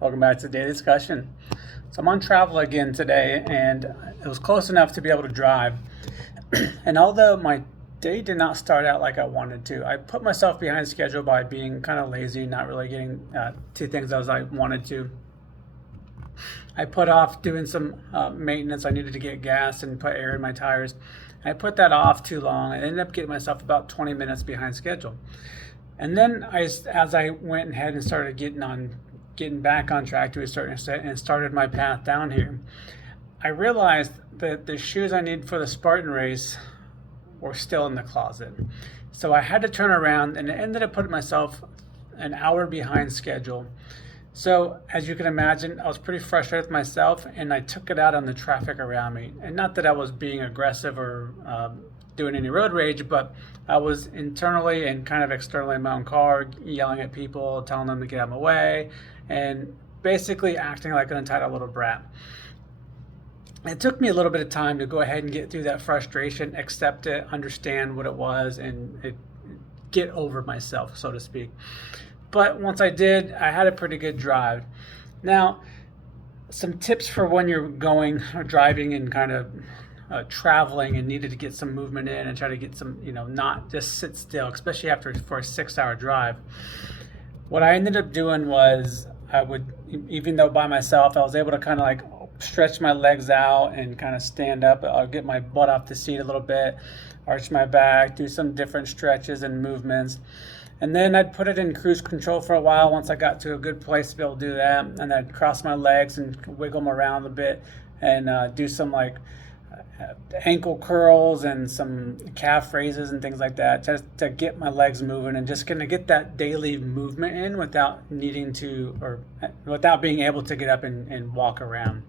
Welcome back to Daily Discussion. So I'm on travel again today, and it was close enough to be able to drive. And although my day did not start out like I wanted to, I put myself behind schedule by being kind of lazy, not really getting to things as I wanted to. I put off doing some maintenance. I needed to get gas and put air in my tires. I put that off too long. I ended up getting myself about 20 minutes behind schedule. And then as I went ahead and started getting back on track to a certain extent and started my path down here, I realized that the shoes I need for the Spartan race were still in the closet. So I had to turn around, and it ended up putting myself an hour behind schedule. So as you can imagine, I was pretty frustrated with myself, and I took it out on the traffic around me. And not that I was being aggressive or doing any road rage, but I was internally and kind of externally in my own car, yelling at people, telling them to get out of my way, and basically acting like an entitled little brat. It took me a little bit of time to go ahead and get through that frustration, accept it, understand what it was, and get over myself, so to speak. But once I did, I had a pretty good drive. Now, some tips for when you're going or driving and kind of traveling and needed to get some movement in and try to get some, not just sit still, especially for a 6-hour drive. What I ended up doing was I would, even though by myself, I was able to kind of like stretch my legs out and kind of stand up. I'll get my butt off the seat a little bit, arch my back, do some different stretches and movements. And then I'd put it in cruise control for a while once I got to a good place to be able to do that. And I'd cross my legs and wiggle them around a bit and do some like ankle curls and some calf raises and things like that, just to get my legs moving and just gonna get that daily movement in without needing to, or without being able to get up and walk around.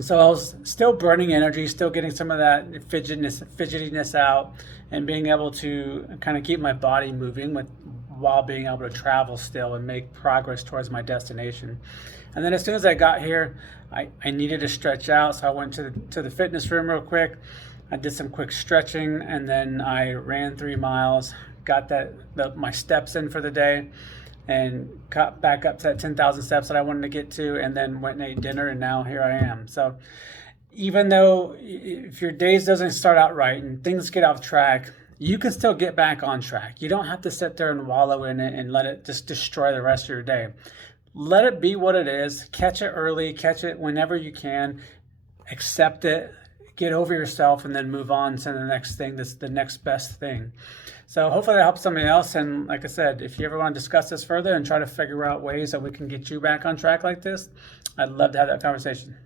So I was still burning energy, still getting some of that fidgetiness out, and being able to kind of keep my body moving while being able to travel still and make progress towards my destination. And then as soon as I got here, I needed to stretch out, so I went to the fitness room real quick. I did some quick stretching, and then I ran 3 miles, got my steps in for the day, and got back up to that 10,000 steps that I wanted to get to, and then went and ate dinner, and now here I am. So even though if your days doesn't start out right and things get off track, you can still get back on track. You don't have to sit there and wallow in it and let it just destroy the rest of your day. Let it be what it is. Catch it early, catch it whenever you can, accept it, get over yourself, and then move on to the next thing. That's the next best thing. So hopefully that helps somebody else. And like I said, if you ever want to discuss this further and try to figure out ways that we can get you back on track like this, I'd love to have that conversation.